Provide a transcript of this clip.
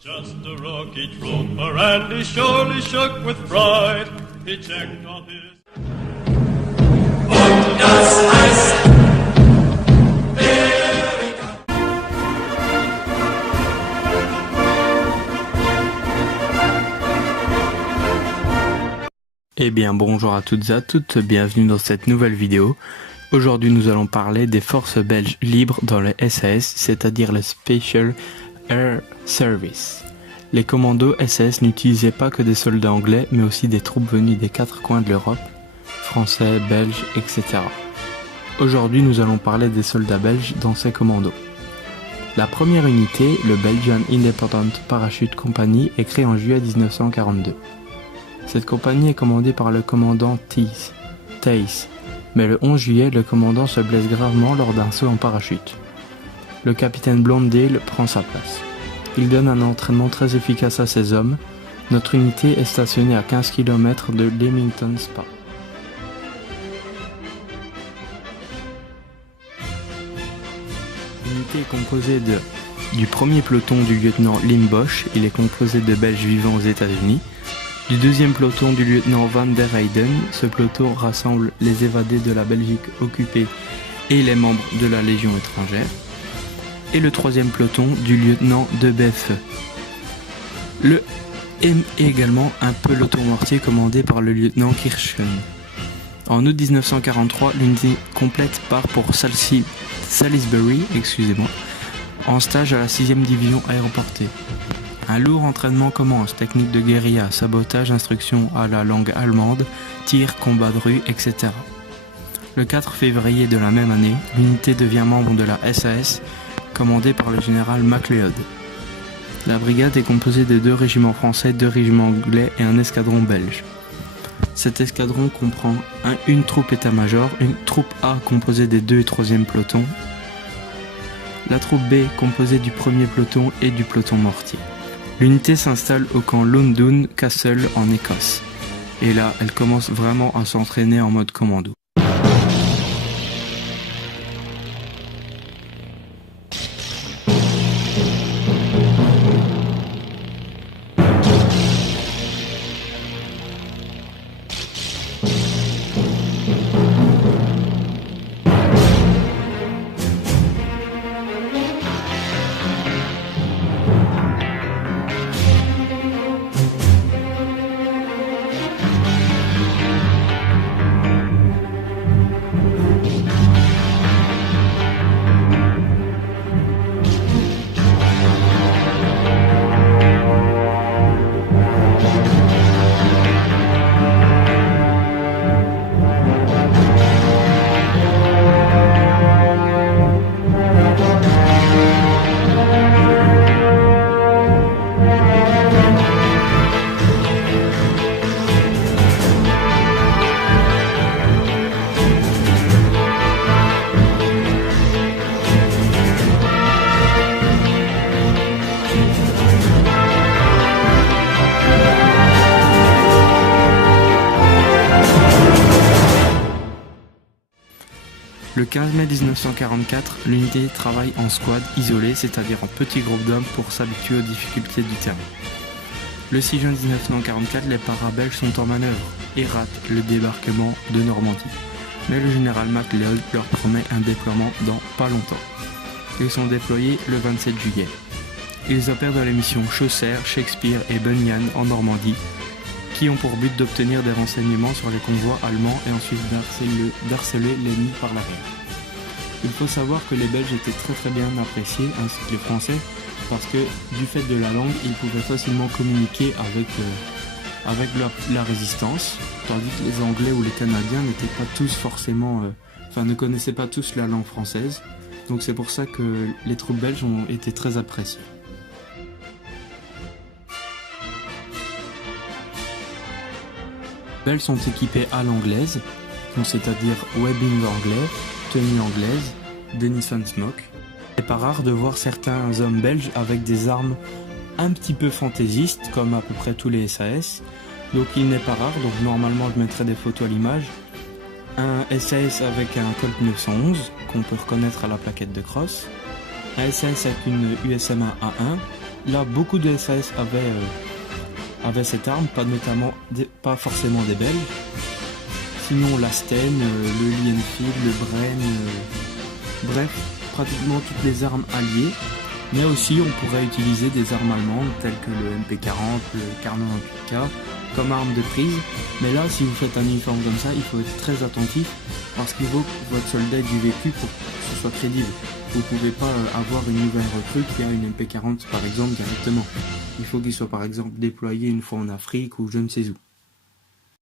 Just a rocky trooper, and he surely shook with pride. He checked on his. Und das heißt, Eh bien bonjour à toutes et à toutes, bienvenue dans cette nouvelle vidéo. Aujourd'hui nous allons parler des forces belges libres dans le SAS, c'est-à-dire le Special Air Service. Les commandos SAS n'utilisaient pas que des soldats anglais, mais aussi des troupes venues des quatre coins de l'Europe, français, belges, etc. Aujourd'hui nous allons parler des soldats belges dans ces commandos. La première unité, le Belgian Independent Parachute Company, est créée en juillet 1942. Cette compagnie est commandée par le commandant Thijs, mais le 11 juillet, le commandant se blesse gravement lors d'un saut en parachute. Le capitaine Blondale prend sa place. Il donne un entraînement très efficace à ses hommes. Notre unité est stationnée à 15 km de Leamington Spa. L'unité est composée du premier peloton du lieutenant Limbosch, il est composé de Belges vivant aux États-Unis. Du deuxième peloton du lieutenant Van der Heyden, ce peloton rassemble les évadés de la Belgique occupée et les membres de la Légion étrangère. Et le troisième peloton du lieutenant de Beffe. Le M est également un peloton mortier commandé par le lieutenant Kirchen. En août 1943, l'unité complète part pour Salisbury, en stage à la 6e division aéroportée. Un lourd entraînement commence, technique de guérilla, sabotage, instruction à la langue allemande, tir, combat de rue, etc. Le 4 février de la même année, l'unité devient membre de la SAS, commandée par le général MacLeod. La brigade est composée de 2 régiments français, 2 régiments anglais et un escadron belge. Cet escadron comprend une troupe état-major, une troupe A composée des 2 et 3e pelotons, la troupe B composée du 1er peloton et du peloton mortier. L'unité s'installe au camp Loudon Castle en Écosse. Et là, elle commence vraiment à s'entraîner en mode commando. Le 15 mai 1944, l'unité travaille en squad isolé, c'est-à-dire en petits groupes d'hommes pour s'habituer aux difficultés du terrain. Le 6 juin 1944, les para-belges sont en manœuvre et ratent le débarquement de Normandie. Mais le général MacLeod leur promet un déploiement dans pas longtemps. Ils sont déployés le 27 juillet. Ils opèrent dans les missions Chaucer, Shakespeare et Bunyan en Normandie, qui ont pour but d'obtenir des renseignements sur les convois allemands et ensuite d'harceler l'ennemi par l'arrière. Il faut savoir que les Belges étaient très bien appréciés, ainsi que les Français, parce que du fait de la langue, ils pouvaient facilement communiquer avec la résistance, tandis que les Anglais ou les Canadiens n'étaient pas tous forcément, ne connaissaient pas tous la langue française, donc c'est pour ça que les troupes belges ont été très appréciées. Les Belges sont équipés à l'anglaise, c'est-à-dire webbing anglais, tenue anglaise, Denison Smoke. C'est pas rare de voir certains hommes belges avec des armes un petit peu fantaisistes, comme à peu près tous les SAS. Donc il n'est pas rare, donc normalement je mettrai des photos à l'image. Un SAS avec un Colt 911, qu'on peut reconnaître à la plaquette de crosse. Un SAS avec une USM A1, là, beaucoup de SAS avaient cette arme, pas forcément des Belges. Sinon, la Sten, le Lee Enfield, le Bren, bref, pratiquement toutes les armes alliées. Mais aussi, on pourrait utiliser des armes allemandes telles que le MP40, le Kar 98K comme arme de prise. Mais là, si vous faites un uniforme comme ça, il faut être très attentif parce qu'il faut que votre soldat ait du vécu pour que ce soit crédible. Vous ne pouvez pas avoir une nouvelle recrue qui a une MP40 par exemple directement. Il faut qu'il soit par exemple déployé une fois en Afrique ou je ne sais où.